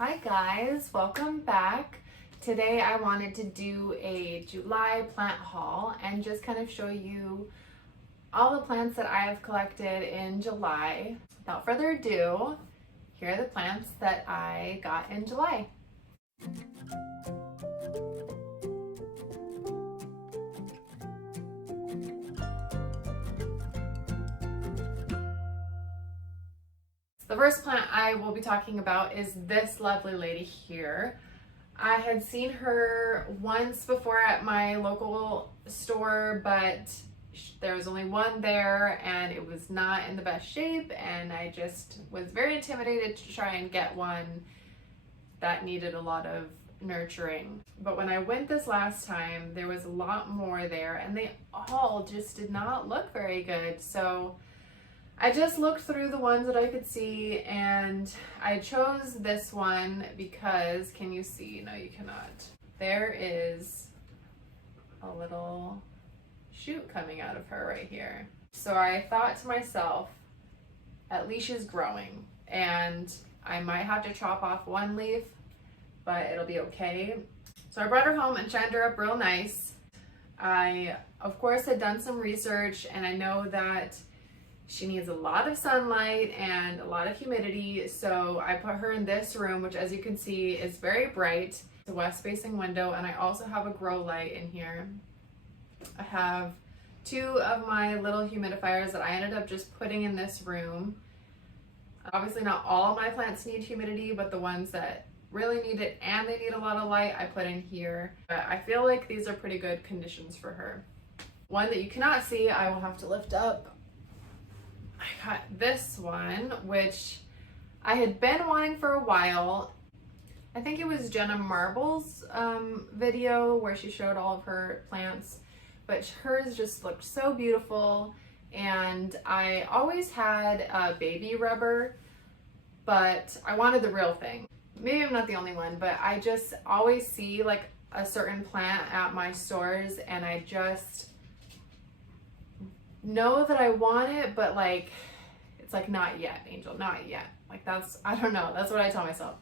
Hi guys, welcome back. Today I wanted to do a July plant haul and just kind of show you all the plants that I have collected in July. Without further ado, here are the plants that I got in July. The first plant I will be talking about is this lovely lady here. I had seen her once before at my local store, but there was only one there and it was not in the best shape, and I just was very intimidated to try and get one that needed a lot of nurturing. But when I went this last time, there was a lot more there and they all just did not look very good. So I just looked through the ones that I could see and I chose this one because, can you see? No, you cannot. There is a little shoot coming out of her right here. So I thought to myself, at least she's growing, and I might have to chop off one leaf, but it'll be okay. So I brought her home and shined her up real nice. I, of course, had done some research and I know that she needs a lot of sunlight and a lot of humidity, so I put her in this room, which as you can see is very bright. It's a west-facing window, and I also have a grow light in here. I have two of my little humidifiers that I ended up just putting in this room. Obviously not all of my plants need humidity, but the ones that really need it and they need a lot of light, I put in here. But I feel like these are pretty good conditions for her. One that you cannot see, I will have to lift up. I got this one, which I had been wanting for a while. I think it was Jenna Marble's video where she showed all of her plants, but hers just looked so beautiful. And I always had a baby rubber, but I wanted the real thing. Maybe I'm not the only one, but I just always see like a certain plant at my stores and I just know that I want it, but like it's like, not yet, Angel, not yet. Like that's, I don't know, that's what I tell myself.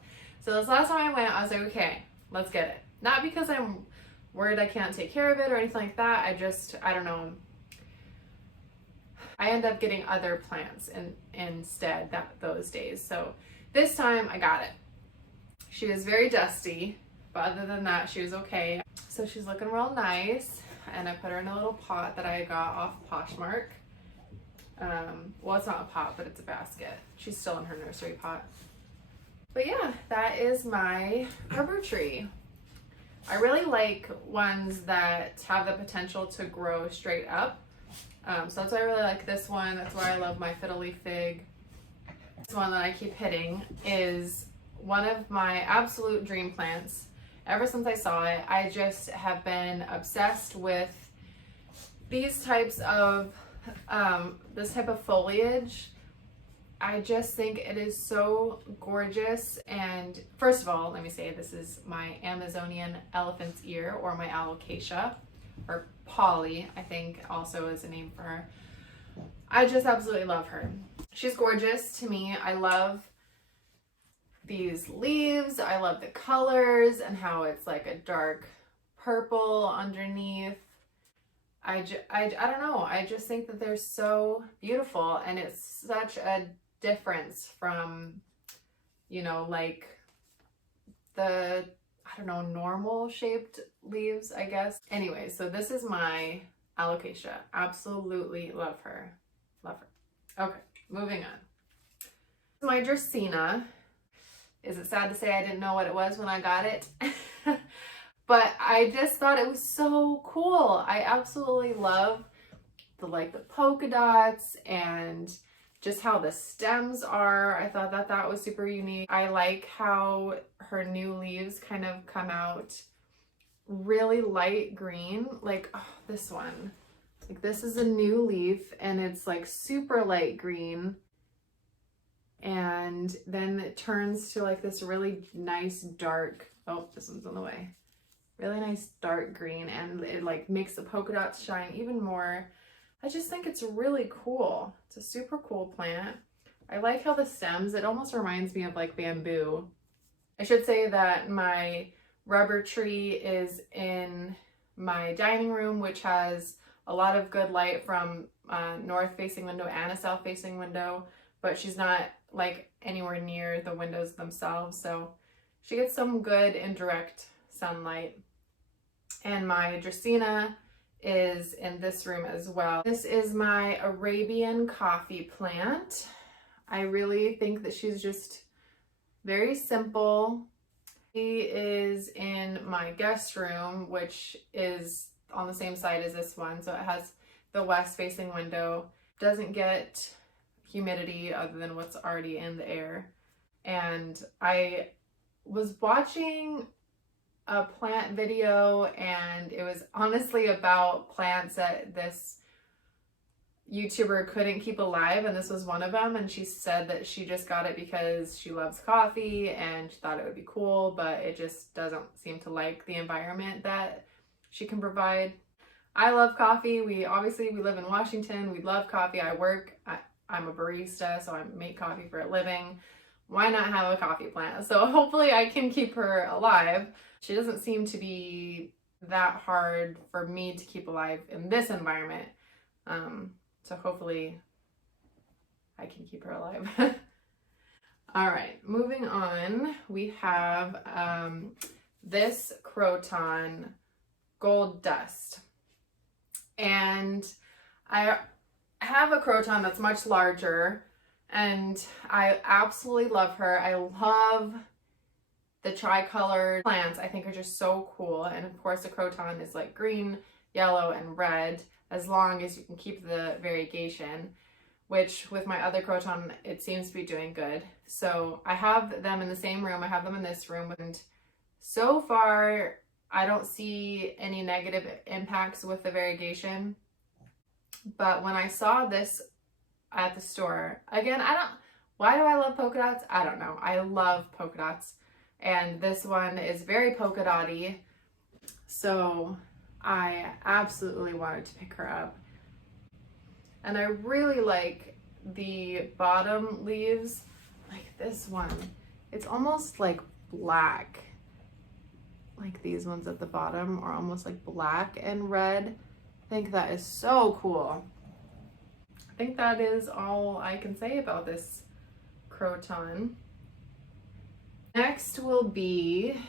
So this last time I went, I was like, okay, let's get it. Not because I'm worried I can't take care of it or anything like that. I don't know. I end up getting other plants instead those days. So this time I got it. She was very dusty, but other than that, she was okay. So she's looking real nice. And I put her in a little pot that I got off Poshmark. Well, it's not a pot, but it's a basket. She's still in her nursery pot. But yeah, that is my rubber tree. I really like ones that have the potential to grow straight up. So that's why I really like this one. That's why I love my fiddle leaf fig. This one that I keep hitting is one of my absolute dream plants. Ever since I saw it, I just have been obsessed with these types of, this type of foliage. I just think it is so gorgeous. And first of all, let me say this is my Amazonian elephant's ear, or my alocasia, or Polly, I think also is a name for her. I just absolutely love her. She's gorgeous to me. I love these leaves. I love the colors and how it's like a dark purple underneath. I don't know. I just think that they're so beautiful, and it's such a difference from, you know, like the, I don't know, normal shaped leaves, I guess. Anyway, so this is my alocasia. Absolutely love her. Love her. Okay, moving on. My Dracaena. Is it sad to say I didn't know what it was when I got it? But I just thought it was so cool. I absolutely love the polka dots and just how the stems are. I thought that that was super unique. I like how her new leaves kind of come out really light green. Like, oh, this one. Like, this is a new leaf and it's like super light green. And then it turns to like this really nice dark, oh, this one's on the way. Really nice dark green, and it like makes the polka dots shine even more. I just think it's really cool. It's a super cool plant. I like how the stems, it almost reminds me of like bamboo. I should say that my rubber tree is in my dining room, which has a lot of good light from a north facing window and a south facing window, but she's not like anywhere near the windows themselves, so she gets some good indirect sunlight. And my Dracaena is in this room as well. This is my Arabian coffee plant. I really think that she's just very simple. She is in my guest room, which is on the same side as this one, so it has the west facing window. Doesn't get humidity other than what's already in the air. And I was watching a plant video, and it was honestly about plants that this YouTuber couldn't keep alive, and this was one of them. And she said that she just got it because she loves coffee and she thought it would be cool, but it just doesn't seem to like the environment that she can provide. I love coffee. We live in Washington. We love coffee. I'm a barista, so I make coffee for a living. Why not have a coffee plant? So hopefully I can keep her alive. She doesn't seem to be that hard for me to keep alive in this environment. So hopefully I can keep her alive. All right, moving on, we have this Croton Gold Dust. And I have a Croton that's much larger, and I absolutely love her. I love the tricolored plants. I think are just so cool. And of course the Croton is like green, yellow, and red, as long as you can keep the variegation, which with my other Croton, it seems to be doing good. So I have them in the same room. I have them in this room, and so far I don't see any negative impacts with the variegation. But when I saw this at the store, again, why do I love polka dots? I don't know. I love polka dots. And this one is very polka dotty. So I absolutely wanted to pick her up. And I really like the bottom leaves, like this one. It's almost like black. Like these ones at the bottom are almost like black and red. I think that is so cool. I think that is all I can say about this Croton. Next will be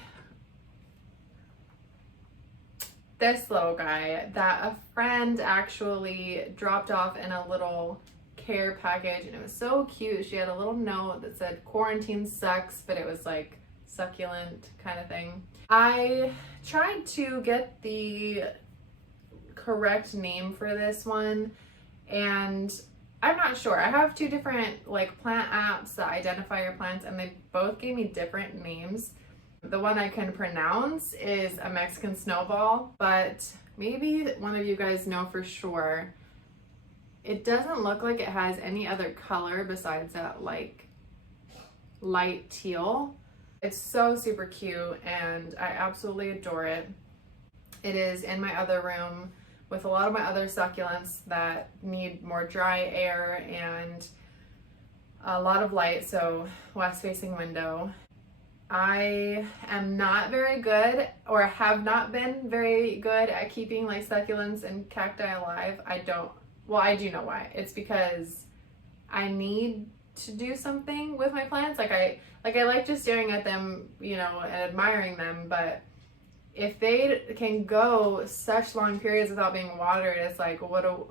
this little guy that a friend actually dropped off in a little care package, and it was so cute. She had a little note that said quarantine sucks, but it was like succulent kind of thing. I tried to get the correct name for this one, and I'm not sure. I have two different like plant apps that identify your plants, and they both gave me different names. The one I can pronounce is a Mexican snowball, but maybe one of you guys know for sure. It doesn't look like it has any other color besides that like light teal. It's so super cute, and I absolutely adore it. It is in my other room with a lot of my other succulents that need more dry air and a lot of light, so west facing window. I am not very good, or have not been very good at keeping like succulents and cacti alive. I do know why. It's because I need to do something with my plants. I like just staring at them, you know, and admiring them, but if they can go such long periods without being watered, it's like, what do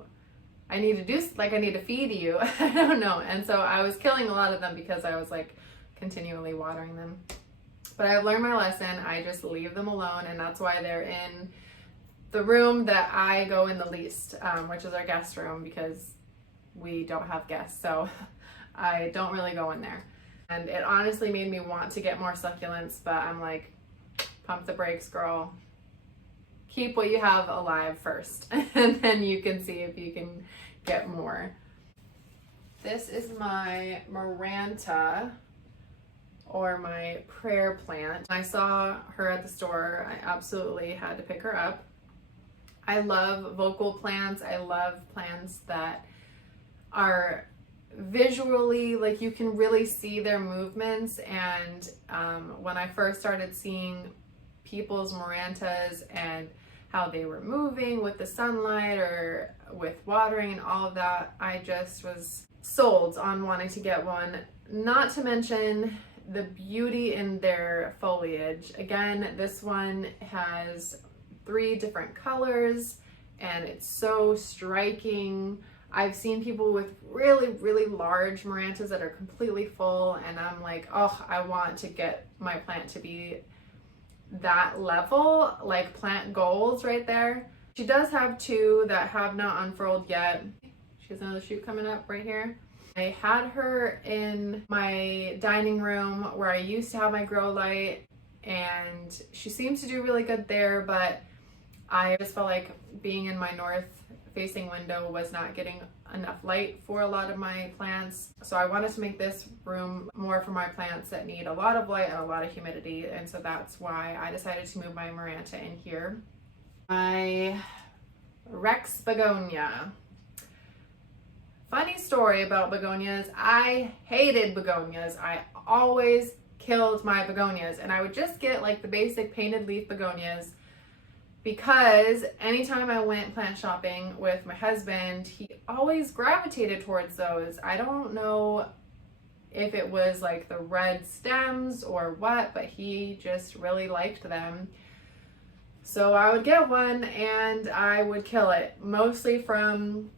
I need to do? Like, I need to feed you. I don't know. And so I was killing a lot of them because I was like continually watering them. But I've learned my lesson. I just leave them alone, and that's why they're in the room that I go in the least, which is our guest room, because we don't have guests. So I don't really go in there. And it honestly made me want to get more succulents, but I'm like, pump the brakes, girl. Keep what you have alive first, and then you can see if you can get more. This is my Maranta, or my prayer plant. I saw her at the store. I absolutely had to pick her up. I love vocal plants. I love plants that are visually, like you can really see their movements. And when I first started seeing people's marantas and how they were moving with the sunlight or with watering and all of that, I just was sold on wanting to get one. Not to mention the beauty in their foliage. Again, this one has 3 different colors and it's so striking. I've seen people with really, really large marantas that are completely full, and I'm like, oh, I want to get my plant to be that level, like plant goals right there. She does have 2 that have not unfurled yet. She has another shoot coming up right here. I had her in my dining room where I used to have my grow light, and she seems to do really good there, but I just felt like being in my north facing window was not getting enough light for a lot of my plants. So I wanted to make this room more for my plants that need a lot of light and a lot of humidity, and so that's why I decided to move my Maranta in here. My Rex begonia. Funny story about begonias. I hated begonias. I always killed my begonias, and I would just get like the basic painted leaf begonias, because anytime I went plant shopping with my husband, he always gravitated towards those. I don't know if it was like the red stems or what, but he just really liked them. So I would get one and I would kill it, mostly from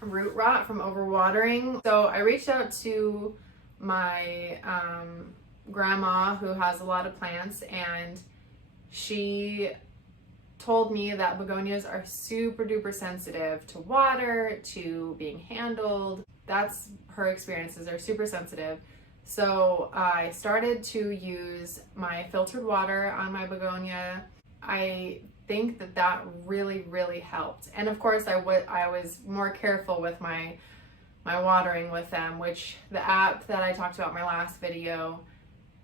root rot from overwatering. So I reached out to my grandma who has a lot of plants, and she told me that begonias are super duper sensitive to water, to being handled. That's her experiences, they're super sensitive. So I started to use my filtered water on my begonia. I think that that really, really helped. And of course I was more careful with my watering with them, which the app that I talked about in my last video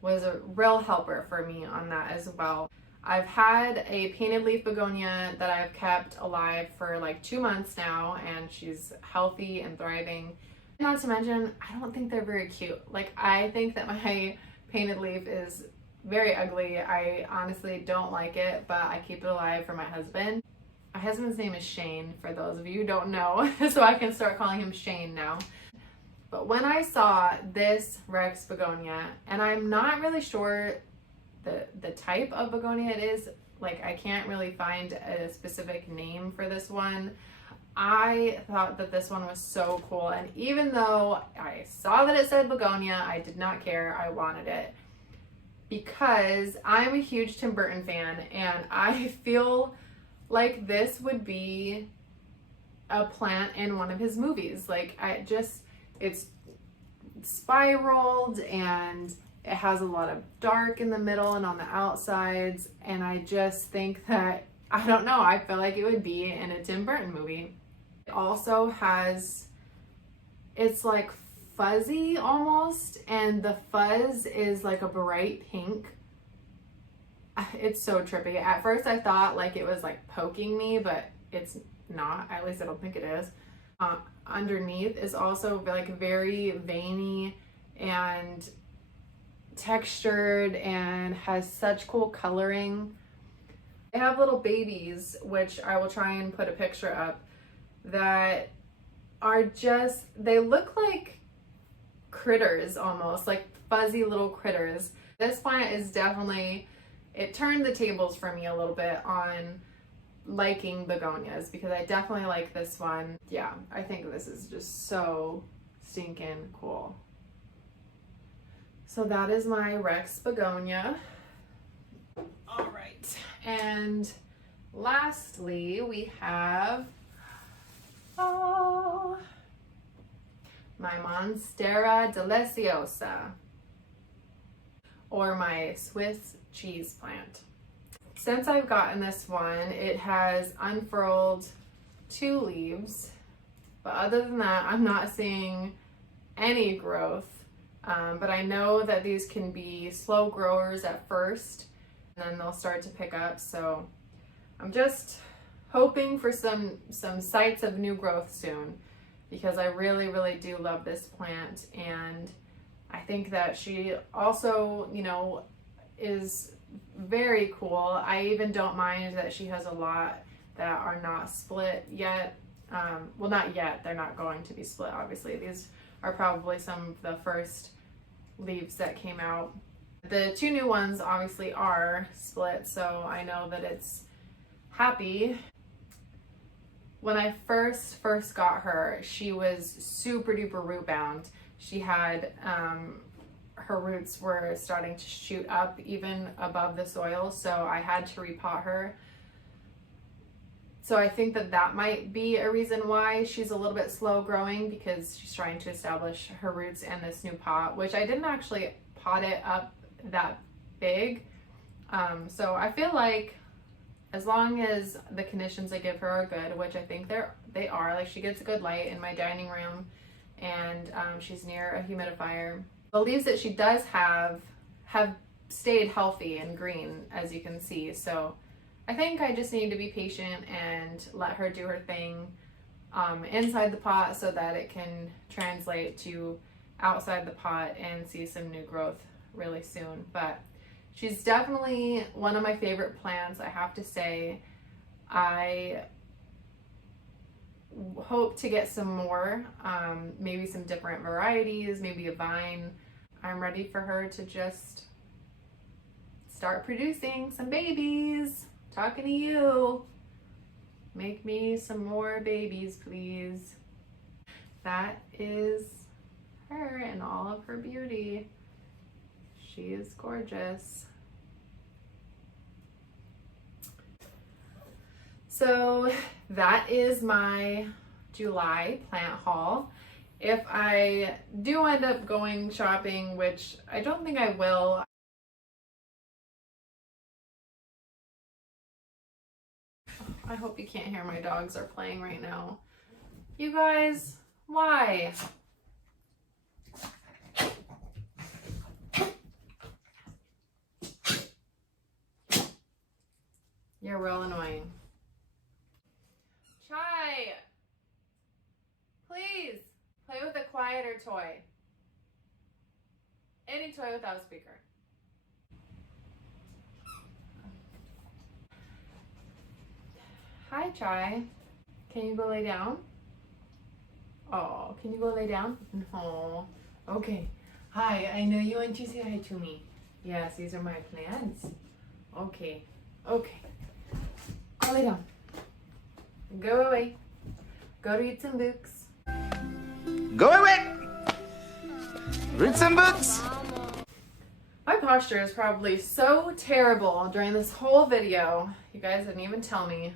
was a real helper for me on that as well. I've had a painted leaf begonia that I've kept alive for like 2 months now, and she's healthy and thriving. Not to mention, I don't think they're very cute. Like, I think that my painted leaf is very ugly. I honestly don't like it, but I keep it alive for my husband. My husband's name is Shane, for those of you who don't know, so I can start calling him Shane now. But when I saw this Rex begonia, and I'm not really sure the type of begonia it is, like I can't really find a specific name for this one. I thought that this one was so cool, and even though I saw that it said begonia, I did not care. I wanted it because I'm a huge Tim Burton fan, and I feel like this would be a plant in one of his movies. Like, it's spiraled and it has a lot of dark in the middle and on the outsides, and I just think that, I don't know, I feel like it would be in a Tim Burton movie. It also has, it's like fuzzy almost, and the fuzz is like a bright pink. It's so trippy. At first I thought like it was like poking me, but it's not, at least I don't think it is. Underneath is also like very veiny and textured and has such cool coloring. I have little babies, which I will try and put a picture up, that are just, they look like critters almost, like fuzzy little critters. This plant is definitely, it turned the tables for me a little bit on liking begonias, because I definitely like this one. Yeah, I think this is just so stinking cool. So that is my Rex begonia. All right, and lastly we have my Monstera deliciosa, or my Swiss cheese plant. Since I've gotten this one, it has unfurled 2 leaves, but other than that, I'm not seeing any growth. But I know that these can be slow growers at first, and then they'll start to pick up. So I'm just hoping for some sights of new growth soon. because I really, really do love this plant, and I think that she also, you know, is very cool. I even don't mind that she has a lot that are not split yet. Well, not yet. They're not going to be split, obviously. These are probably some of the first leaves that came out. The two new ones obviously are split, so I know that it's happy. When I first got her, she was super duper root bound. She had, her roots were starting to shoot up even above the soil, so I had to repot her. So I think that that might be a reason why she's a little bit slow growing, because she's trying to establish her roots in this new pot, which I didn't actually pot it up that big. So I feel like as long as the conditions I give her are good, which I think they are, like she gets a good light in my dining room, and she's near a humidifier. The leaves that she does have stayed healthy and green, as you can see. So I think I just need to be patient and let her do her thing inside the pot so that it can translate to outside the pot and see some new growth really soon. But she's definitely one of my favorite plants, I have to say. I hope to get some more, maybe some different varieties, maybe a vine. I'm ready for her to just start producing some babies. Talking to you. Make me some more babies, please. That is her in all of her beauty. She is gorgeous. So that is my July plant haul. If I do end up going shopping, which I don't think I will, I hope you can't hear my dogs are playing right now. You guys, why? You're real annoying. Chai, please play with a quieter toy. Any toy without a speaker. Hi, Chai. Can you go lay down? Oh, can you go lay down? No. Okay. Hi, I know you want to say hi to me. Yes, these are my plants. Okay. Okay. Go lay down. Go away. Go read some books. Go away! Read some books! My posture is probably so terrible during this whole video. You guys didn't even tell me.